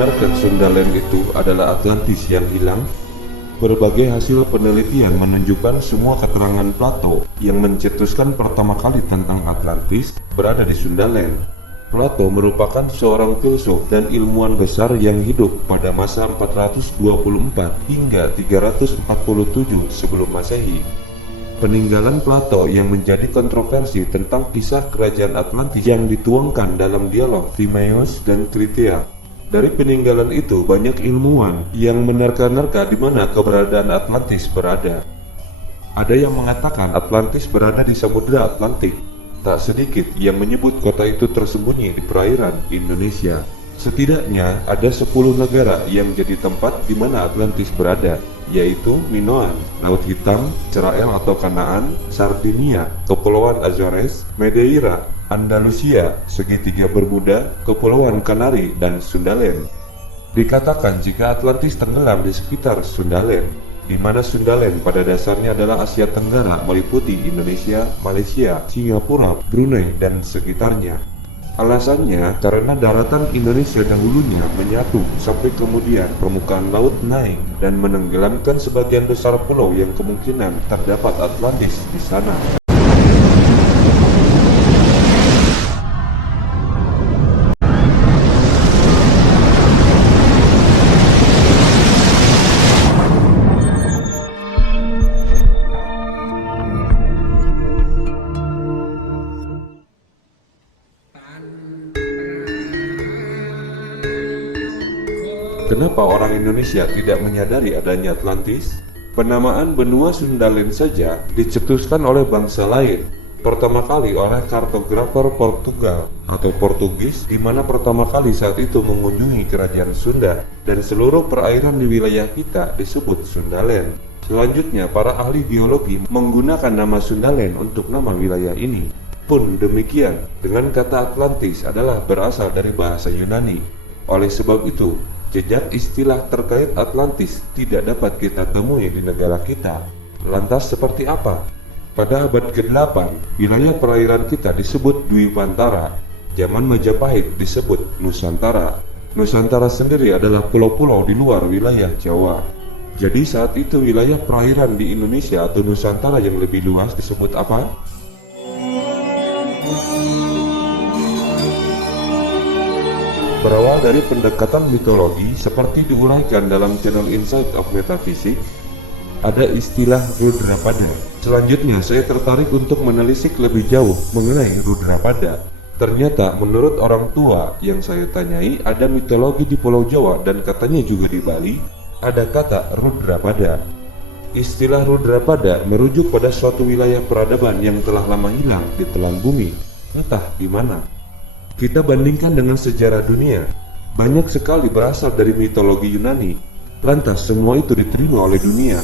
benarkah Sundaland itu adalah Atlantis yang hilang? Berbagai hasil penelitian menunjukkan semua keterangan Plato yang mencetuskan pertama kali tentang Atlantis berada di Sundaland. Plato merupakan seorang filsuf dan ilmuwan besar yang hidup pada masa 424 hingga 347 sebelum Masehi. Peninggalan Plato yang menjadi kontroversi tentang kisah kerajaan Atlantis yang dituangkan dalam dialog Timaeus dan Kritia. Dari peninggalan itu banyak ilmuwan yang menerka-nerka di mana keberadaan Atlantis berada. Ada yang mengatakan Atlantis berada di Samudra Atlantik. Tak sedikit yang menyebut kota itu tersembunyi di perairan Indonesia. Setidaknya ada 10 negara yang jadi tempat di mana Atlantis berada, yaitu Minoan, Laut Hitam, Israel atau Kanaan, Sardinia, Kepulauan Azores, Madeira, Andalusia, Segitiga Bermuda, Kepulauan Kanari, dan Sundaland. Dikatakan jika Atlantis tenggelam di sekitar Sundaland, di mana Sundaland pada dasarnya adalah Asia Tenggara meliputi Indonesia, Malaysia, Singapura, Brunei, dan sekitarnya. Alasannya karena daratan Indonesia dahulunya menyatu sampai kemudian permukaan laut naik dan menenggelamkan sebagian besar pulau yang kemungkinan terdapat Atlantis di sana. Kenapa orang Indonesia tidak menyadari adanya Atlantis? Penamaan benua Sundaland saja dicetuskan oleh bangsa lain. Pertama kali oleh kartografer Portugal atau Portugis, di mana pertama kali saat itu mengunjungi kerajaan Sunda, dan seluruh perairan di wilayah kita disebut Sundaland. Selanjutnya para ahli geologi menggunakan nama Sundaland untuk nama wilayah ini. Pun demikian, dengan kata Atlantis adalah berasal dari bahasa Yunani. Oleh sebab itu, jejak istilah terkait Atlantis tidak dapat kita temui di negara kita. Lantas seperti apa? Pada abad ke-8, wilayah perairan kita disebut Dwipantara. Zaman Majapahit disebut Nusantara. Nusantara sendiri adalah pulau-pulau di luar wilayah Jawa. Jadi saat itu wilayah perairan di Indonesia atau Nusantara yang lebih luas disebut apa? Berawal dari pendekatan mitologi seperti diuraikan dalam channel Insight of Metaphysics, ada istilah Rudrapada. Selanjutnya saya tertarik untuk menelisik lebih jauh mengenai Rudrapada. Ternyata menurut orang tua yang saya tanyai ada mitologi di Pulau Jawa dan katanya juga di Bali ada kata Rudrapada. Istilah Rudrapada merujuk pada suatu wilayah peradaban yang telah lama hilang di telan bumi, entah di mana. Kita bandingkan dengan sejarah dunia, banyak sekali berasal dari mitologi Yunani. Lantas semua itu diterima oleh dunia.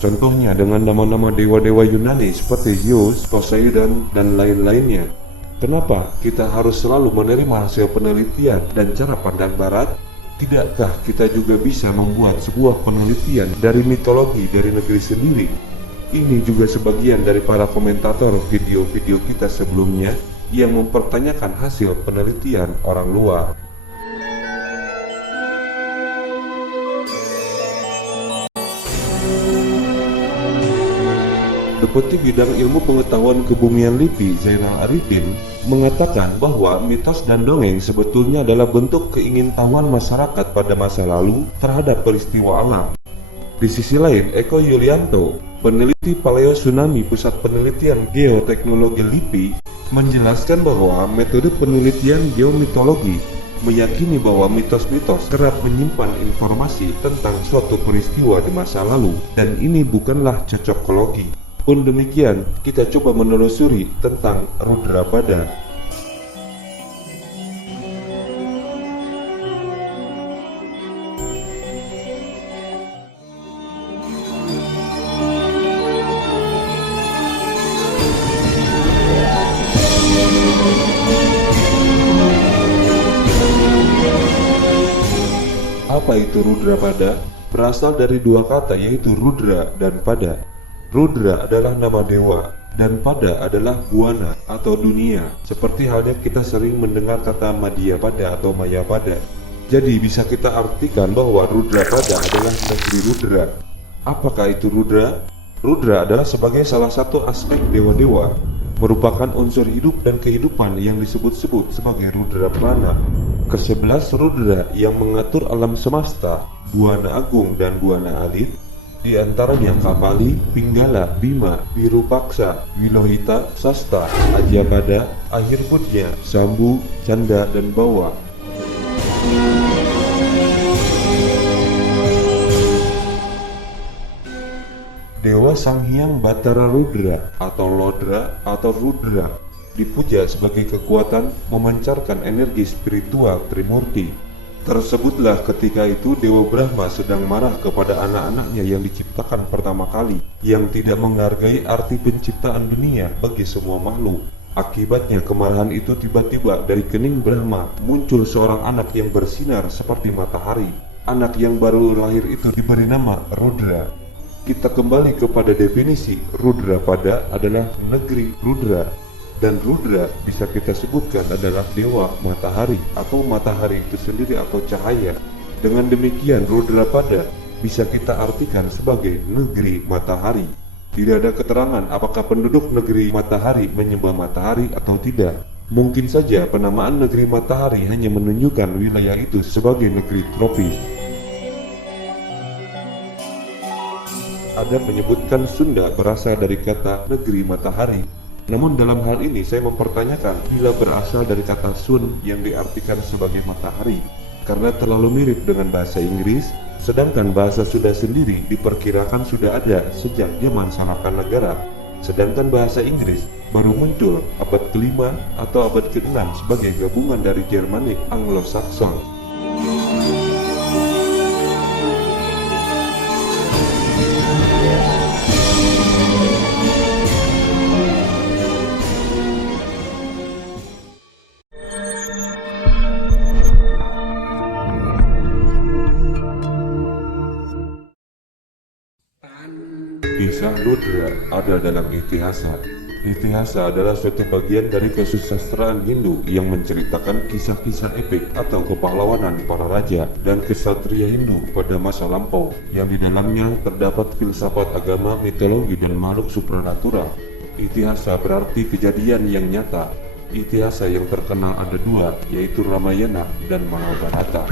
Contohnya dengan nama-nama dewa-dewa Yunani seperti Zeus, Poseidon, dan lain-lainnya. Kenapa kita harus selalu menerima hasil penelitian dan cara pandang barat? Tidakkah kita juga bisa membuat sebuah penelitian dari mitologi dari negeri sendiri? Ini juga sebagian dari para komentator video-video kita sebelumnya yang mempertanyakan hasil penelitian orang luar. Deputi Bidang Ilmu Pengetahuan Kebumian LIPI Zainal Arifin mengatakan bahwa mitos dan dongeng sebetulnya adalah bentuk keingintahuan masyarakat pada masa lalu terhadap peristiwa alam. Di sisi lain, Eko Yulianto, peneliti Paleo Tsunami Pusat Penelitian Geoteknologi LIPI, menjelaskan bahwa metode penelitian geomitologi meyakini bahwa mitos-mitos kerap menyimpan informasi tentang suatu peristiwa di masa lalu, dan ini bukanlah cocokologi. Pun demikian, kita coba menelusuri tentang Rudrapada. Apa itu Rudrapada? Berasal dari dua kata yaitu Rudra dan Pada. Rudra adalah nama dewa dan Pada adalah buana atau dunia. Seperti halnya kita sering mendengar kata Madhyapada atau Mayapada. Jadi bisa kita artikan bahwa Rudrapada adalah negeri Rudra. Apakah itu Rudra? Rudra adalah sebagai salah satu aspek dewa-dewa, merupakan unsur hidup dan kehidupan yang disebut-sebut sebagai Rudra Prana. Ke-11 Rudra yang mengatur alam semesta, Buana Agung dan Buana Alit, di antaranya Kapali, Pinggala, Bima, Wirupaksa, Wilohita, Sasta, Ajabada, Ahirbudnya, Sambu, Canda, dan Bawa. Dewa Sanghyang Batara Rudra atau Lodra atau Rudra dipuja sebagai kekuatan memancarkan energi spiritual Trimurti. Tersebutlah ketika itu Dewa Brahma sedang marah kepada anak-anaknya yang diciptakan pertama kali, yang tidak menghargai arti penciptaan dunia bagi semua makhluk. Akibatnya kemarahan itu tiba-tiba dari kening Brahma muncul seorang anak yang bersinar seperti matahari. Anak yang baru lahir itu diberi nama Rudra. Kita kembali kepada definisi Rudrapada adalah negeri Rudra, dan Rudra bisa kita sebutkan adalah dewa matahari atau matahari itu sendiri atau cahaya. Dengan demikian Rudrapada bisa kita artikan sebagai negeri matahari. Tidak ada keterangan apakah penduduk negeri matahari menyembah matahari atau tidak. Mungkin saja penamaan negeri matahari hanya menunjukkan wilayah itu sebagai negeri tropis. Ada menyebutkan Sunda berasal dari kata negeri matahari. Namun dalam hal ini saya mempertanyakan bila berasal dari kata sun yang diartikan sebagai matahari, karena terlalu mirip dengan bahasa Inggris, sedangkan bahasa Sunda sendiri diperkirakan sudah ada sejak zaman Sanakanagara, sedangkan bahasa Inggris baru muncul abad ke-5 atau abad ke-6 sebagai gabungan dari Germanik Anglo-Saxon. Kisah Rudra ada dalam Itihasa. Itihasa adalah suatu bagian dari kesusastraan Hindu yang menceritakan kisah-kisah epik atau kepahlawanan para raja dan kesatria Hindu pada masa lampau, yang di dalamnya terdapat filsafat agama, mitologi, dan makhluk supranatural. Itihasa berarti kejadian yang nyata. Itihasa yang terkenal ada dua, yaitu Ramayana dan Mahabharata.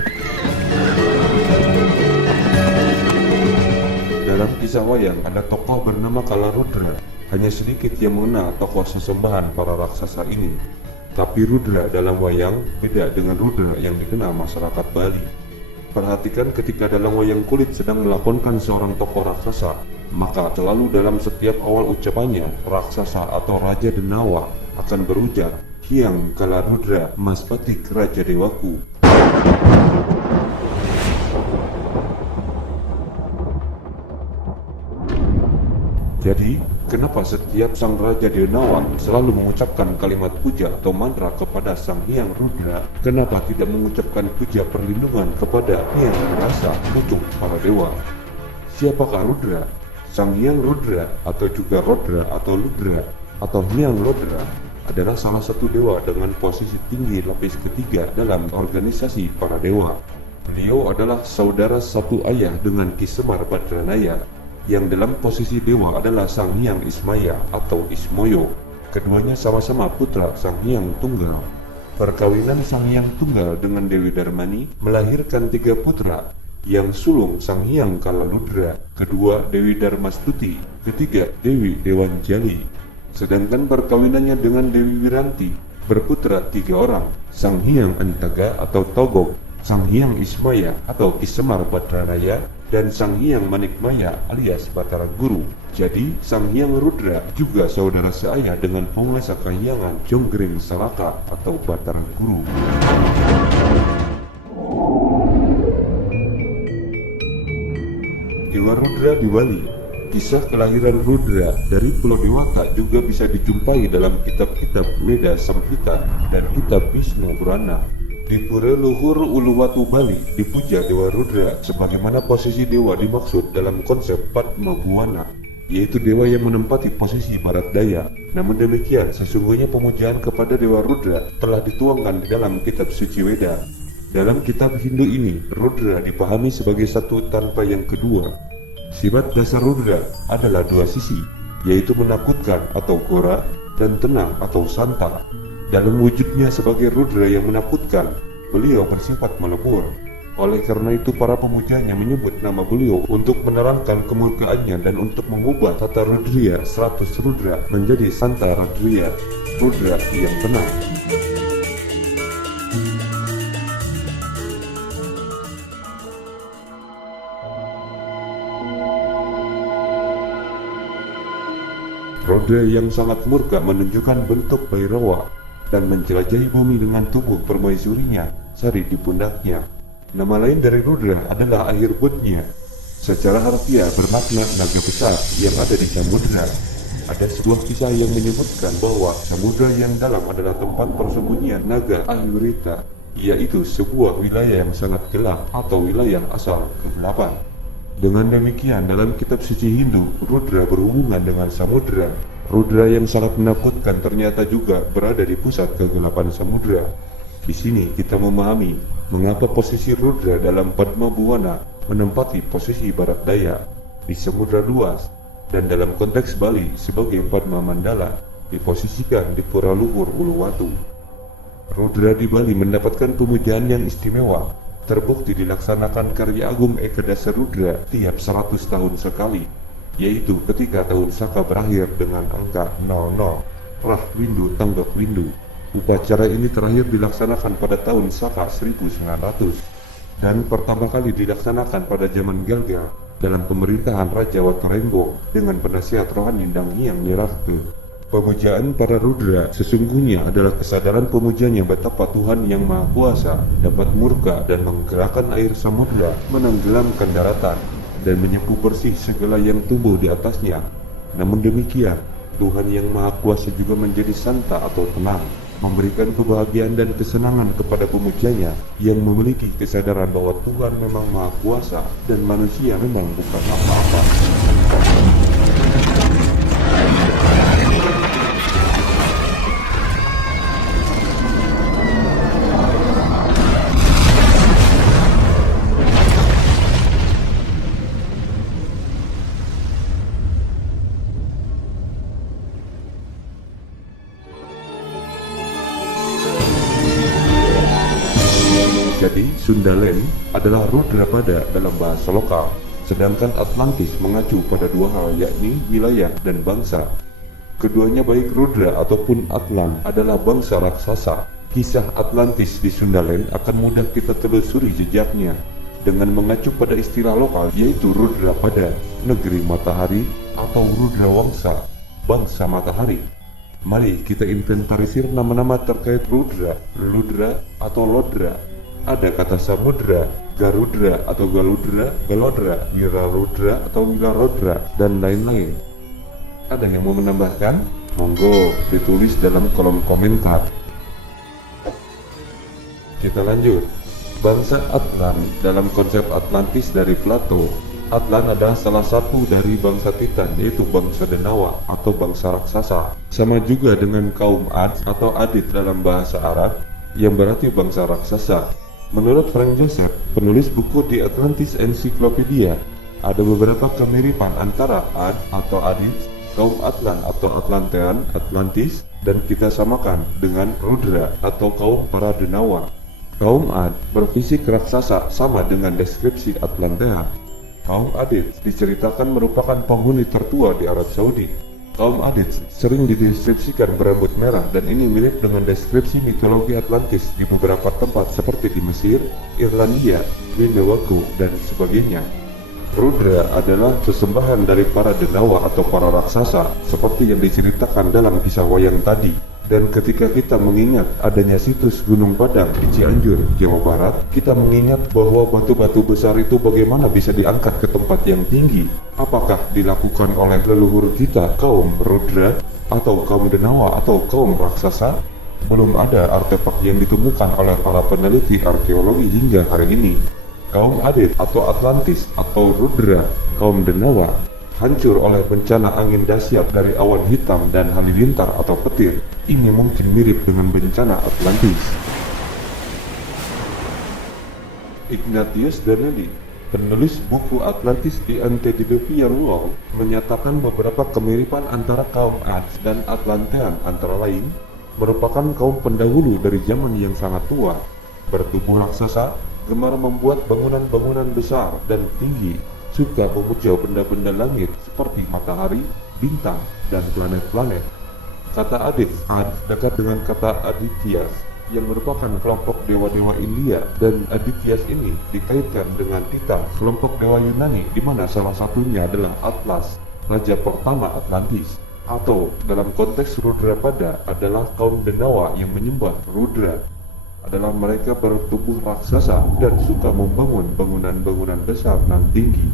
Dalam kisah wayang ada tokoh bernama Kalarudra. Hanya sedikit yang mengenal tokoh sesembahan para raksasa ini. Tapi Rudra dalam wayang beda dengan Rudra yang dikenal masyarakat Bali. Perhatikan ketika dalam wayang kulit sedang melakonkan seorang tokoh raksasa, maka selalu dalam setiap awal ucapannya, raksasa atau Raja Denawa akan berujar, Hyang Kalarudra Maspatik Raja Dewaku. Jadi, kenapa setiap sang Raja Denawa selalu mengucapkan kalimat puja atau mantra kepada Sang Hyang Rudra? Kenapa tidak mengucapkan puja perlindungan kepada Hyang Rasa, pucuk para dewa? Siapakah Rudra? Sang Hyang Rudra atau juga Rodra atau Ludra atau Hyang Lodra adalah salah satu dewa dengan posisi tinggi lapis ketiga dalam organisasi para dewa. Beliau adalah saudara satu ayah dengan Ki Semar Badranaya, yang dalam posisi dewa adalah Sang Hyang Ismaya atau Ismoyo. Keduanya sama-sama putra Sang Hyang Tunggal. Perkawinan Sang Hyang Tunggal dengan Dewi Darmani melahirkan 3 putra, yang sulung Sang Hyang Kalaludra, kedua Dewi Darmastuti, ketiga Dewi Dewanjali. Sedangkan perkawinannya dengan Dewi Wiranti berputra 3 orang, Sang Hyang Antaga atau Togog, Sang Hyang Ismaya atau Ki Semar Badranaya, dan Sang Hyang Manikmaya alias Batara Guru. Jadi Sang Hyang Rudra juga saudara seayah dengan penguasa Kahyangan Jonggring Salaka atau Batara Guru. Dewa Rudra di Bali. Kisah kelahiran Rudra dari Pulau Dewata juga bisa dijumpai dalam kitab-kitab Veda Samhita dan kitab Wisnu Purana. Di Pura Luhur Uluwatu Bali dipuja Dewa Rudra sebagaimana posisi dewa dimaksud dalam konsep Padma Buwana, yaitu dewa yang menempati posisi barat daya. Namun demikian, sesungguhnya pemujaan kepada Dewa Rudra telah dituangkan di dalam kitab suci Weda. Dalam kitab Hindu ini, Rudra dipahami sebagai satu tanpa yang kedua. Sifat dasar Rudra adalah dua sisi, yaitu menakutkan atau gora dan tenang atau santa. Dalam wujudnya sebagai Rudra yang menakutkan, beliau bersifat melebur. Oleh karena itu para pemujanya menyebut nama beliau untuk menerangkan kemurkaannya dan untuk mengubah tata Rudriya 100 Rudra menjadi Santa Rudriya, Rudra yang tenang. Rudra yang sangat murka menunjukkan bentuk Bhairava dan menjelajahi bumi dengan tubuh permaisurinya, sari di pundaknya. Nama lain dari Rudra adalah akhir butnya. Secara harfiah bermakna naga besar yang ada di samudra. Ada sebuah kisah yang menyebutkan bahwa samudra yang dalam adalah tempat persembunyian naga Ahirita, yaitu sebuah wilayah yang sangat gelap atau wilayah asal kegelapan. Dengan demikian, dalam kitab suci Hindu, Rudra berhubungan dengan samudra. Rudra yang sangat menakutkan ternyata juga berada di pusat kegelapan samudra. Di sini kita memahami mengapa posisi Rudra dalam Padma Buwana menempati posisi barat daya di samudra luas, dan dalam konteks Bali sebagai Padma Mandala diposisikan di pura luhur Uluwatu. Rudra di Bali mendapatkan pemujaan yang istimewa. Terbukti dilaksanakan karya agung Ekadasa Rudra tiap 100 tahun sekali, yaitu ketika tahun Saka berakhir dengan angka 00, Rah Windu Tanggap Windu. Upacara ini terakhir dilaksanakan pada tahun Saka 1900 dan pertama kali dilaksanakan pada zaman Gelga dalam pemerintahan Raja Watarembo dengan penasihat rohani Dang Hyang Nirarte. Pemujaan para Rudra sesungguhnya adalah kesadaran pemujanya betapa Tuhan yang Maha Kuasa dapat murka dan menggerakkan air samudra menenggelamkan daratan dan menyapu bersih segala yang tumbuh di atasnya. Namun demikian, Tuhan yang Maha Kuasa juga menjadi santa atau tenang, memberikan kebahagiaan dan kesenangan kepada pemujanya yang memiliki kesadaran bahwa Tuhan memang Maha Kuasa dan manusia memang bukan apa-apa. Jadi, Sundaland adalah Rudra pada dalam bahasa lokal, sedangkan Atlantis mengacu pada dua hal, yakni wilayah dan bangsa. Keduanya baik Rudra ataupun Atlan adalah bangsa raksasa. Kisah Atlantis di Sundaland akan mudah kita telusuri jejaknya dengan mengacu pada istilah lokal, yaitu Rudra pada negeri matahari atau Rudra Wangsa, bangsa matahari. Mari kita inventarisir nama-nama terkait Rudra, Ludra atau Lodra. Ada kata Samudra, Garudra atau Galudra, Galodra, Wirarudra atau Wilarodra, dan lain-lain. Ada yang mau menambahkan? Monggo ditulis dalam kolom komentar. Kita lanjut. Bangsa Atlan dalam konsep Atlantis dari Plato. Atlan adalah salah satu dari bangsa Titan, yaitu bangsa Denawa atau bangsa raksasa. Sama juga dengan kaum Ad atau Adit dalam bahasa Arab, yang berarti bangsa raksasa. Menurut Frank Joseph, penulis buku di Atlantis Encyclopedia, ada beberapa kemiripan antara Ad atau Adit, kaum Atlan atau Atlantean, Atlantis, dan kita samakan dengan Rudra atau kaum para Denawa. Kaum Ad berfisik raksasa sama dengan deskripsi Atlantea. Kaum Adit diceritakan merupakan penghuni tertua di Arab Saudi. Kaum Adit sering dideskripsikan berambut merah, dan ini mirip dengan deskripsi mitologi Atlantis di beberapa tempat seperti di Mesir, Irlandia, Winnebago, dan sebagainya. Rudra adalah sesembahan dari para Denawa atau para raksasa seperti yang diceritakan dalam kisah wayang tadi. Dan ketika kita mengingat adanya situs Gunung Padang di Cianjur, Jawa Barat, kita mengingat bahwa batu-batu besar itu bagaimana bisa diangkat ke tempat yang tinggi. Apakah dilakukan oleh leluhur kita, kaum Rudra, atau kaum Denawa, atau kaum raksasa? Belum ada artefak yang ditemukan oleh para peneliti arkeologi hingga hari ini. Kaum Adit atau Atlantis atau Rudra, kaum Denawa, hancur oleh bencana angin dahsyat dari awan hitam dan halilintar atau petir. Ini mungkin mirip dengan bencana Atlantis. Ignatius Donnelly, penulis buku Atlantis The Antediluvian World, menyatakan beberapa kemiripan antara kaum Ants dan Atlantean antara lain merupakan kaum pendahulu dari zaman yang sangat tua, bertubuh raksasa, gemar membuat bangunan-bangunan besar dan tinggi, suka memuja benda-benda langit seperti matahari, bintang, dan planet-planet. Kata Adit, Ad dekat dengan kata Adityas, yang merupakan kelompok dewa-dewa India, dan Adityas ini dikaitkan dengan Titan, kelompok dewa Yunani, di mana salah satunya adalah Atlas, raja pertama Atlantis. Atau dalam konteks Rudra Pada adalah kaum Denawa yang menyembah Rudra. Adalah mereka bertubuh raksasa dan suka membangun bangunan-bangunan besar dan tinggi.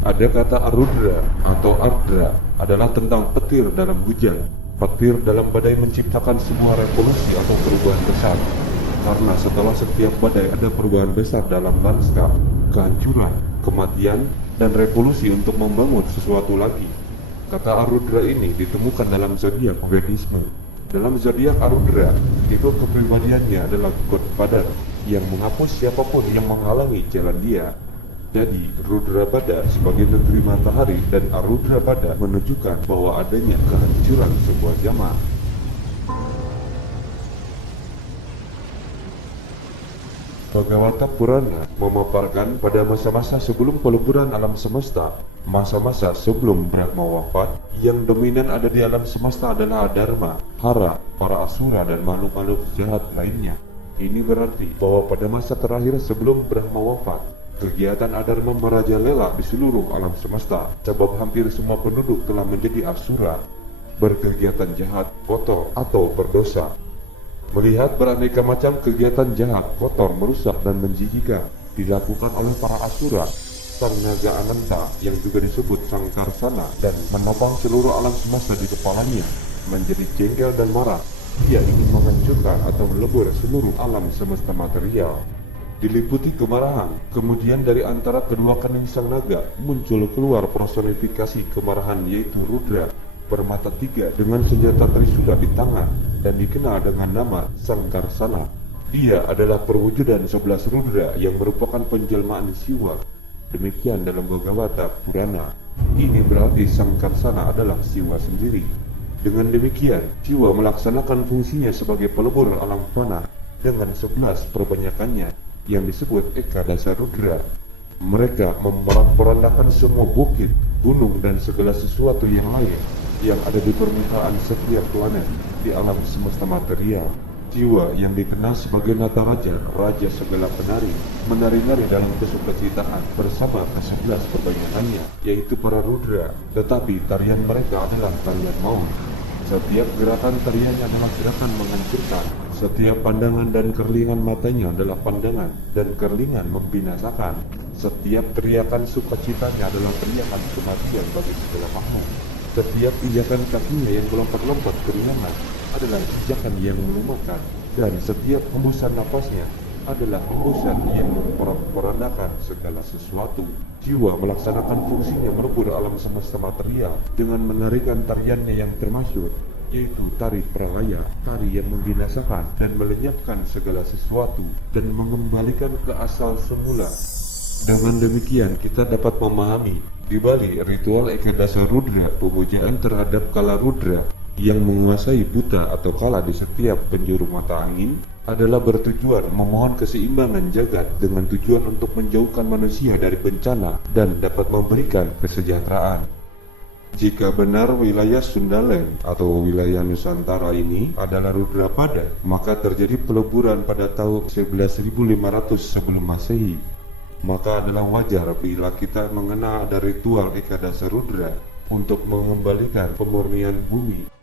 Ada kata Arudra atau Ardra adalah tentang petir dalam hujan. Petir dalam badai menciptakan sebuah revolusi atau perubahan besar. Karena setelah setiap badai ada perubahan besar dalam lanskap, kehancuran, kematian, dan revolusi untuk membangun sesuatu lagi. Kata Arudra ini ditemukan dalam zodiak Vedisme. Dalam zodiak Arudra, tipe kepribadiannya adalah Godfather yang menghapus siapapun yang menghalangi jalan dia. Jadi, Rudra Pada sebagai negeri matahari dan Arudra Pada menunjukkan bahwa adanya kehancuran sebuah zaman. Bhagavata Purana memaparkan pada masa-masa sebelum peleburan alam semesta, masa-masa sebelum Brahma wafat, yang dominan ada di alam semesta adalah Adharma, Hara, para asura dan makhluk-makhluk jahat lainnya. Ini berarti bahwa pada masa terakhir sebelum Brahma wafat, kegiatan Adharma merajalela di seluruh alam semesta, sebab hampir semua penduduk telah menjadi asura, berkegiatan jahat, kotor, atau berdosa. Melihat beraneka macam kegiatan jahat, kotor, merusak, dan menjijikan dilakukan oleh para asura, sang naga Ananta yang juga disebut sang Karsana dan menopang seluruh alam semesta di kepalanya menjadi jengkel dan marah. Ia ingin menghancurkan atau melebur seluruh alam semesta material. Diliputi kemarahan, kemudian dari antara kedua kening sang naga muncul keluar personifikasi kemarahan, yaitu Rudra bermata tiga dengan senjata Trisula di tangan dan dikenal dengan nama Sang Karsana. Dia adalah perwujudan 11 Rudra yang merupakan penjelmaan Siwa. Demikian dalam Bhagavata Purana. Ini berarti Sang Karsana adalah Siwa sendiri. Dengan demikian, Siwa melaksanakan fungsinya sebagai pelebur alam fana dengan 11 perbanyakannya yang disebut Ekadasa Rudra. Mereka memorak-porandakan semua bukit, gunung, dan segala sesuatu yang lain yang ada di permukaan setiap planet di alam semesta material. Jiwa yang dikenal sebagai Nataraja, raja segala penari, menari-nari dalam kesukacitaan bersama ke-11 perbanyakannya, yaitu para Rudra. Tetapi tarian mereka adalah tarian maut. Setiap gerakan tariannya adalah gerakan menghancurkan. Setiap pandangan dan kerlingan matanya adalah pandangan dan kerlingan membinasakan. Setiap teriakan sukacitanya adalah teriakan kematian bagi segala makhluk. Setiap pijakan kakinya yang melompat-lompat keringanan adalah pijakan yang melumatkan, dan setiap hembusan napasnya adalah hembusan yang memporak-porandakan segala sesuatu. Jiwa melaksanakan fungsinya melebur alam semesta material dengan menarikan tariannya yang termasyhur, yaitu tari pralaya, tari yang membinasakan dan melenyapkan segala sesuatu dan mengembalikan ke asal semula. Dengan demikian kita dapat memahami di balik ritual Ekadasa Rudra, pemujaan terhadap Kala Rudra yang menguasai buta atau kala di setiap penjuru mata angin adalah bertujuan memohon keseimbangan jagat dengan tujuan untuk menjauhkan manusia dari bencana dan dapat memberikan kesejahteraan. Jika benar wilayah Sundaland atau wilayah Nusantara ini adalah Rudra Pada, maka terjadi peleburan pada tahun 11.500 sebelum Masehi. Maka adalah wajar bila kita mengenal ada ritual Ekadasa Rudra untuk mengembalikan pemurnian bumi.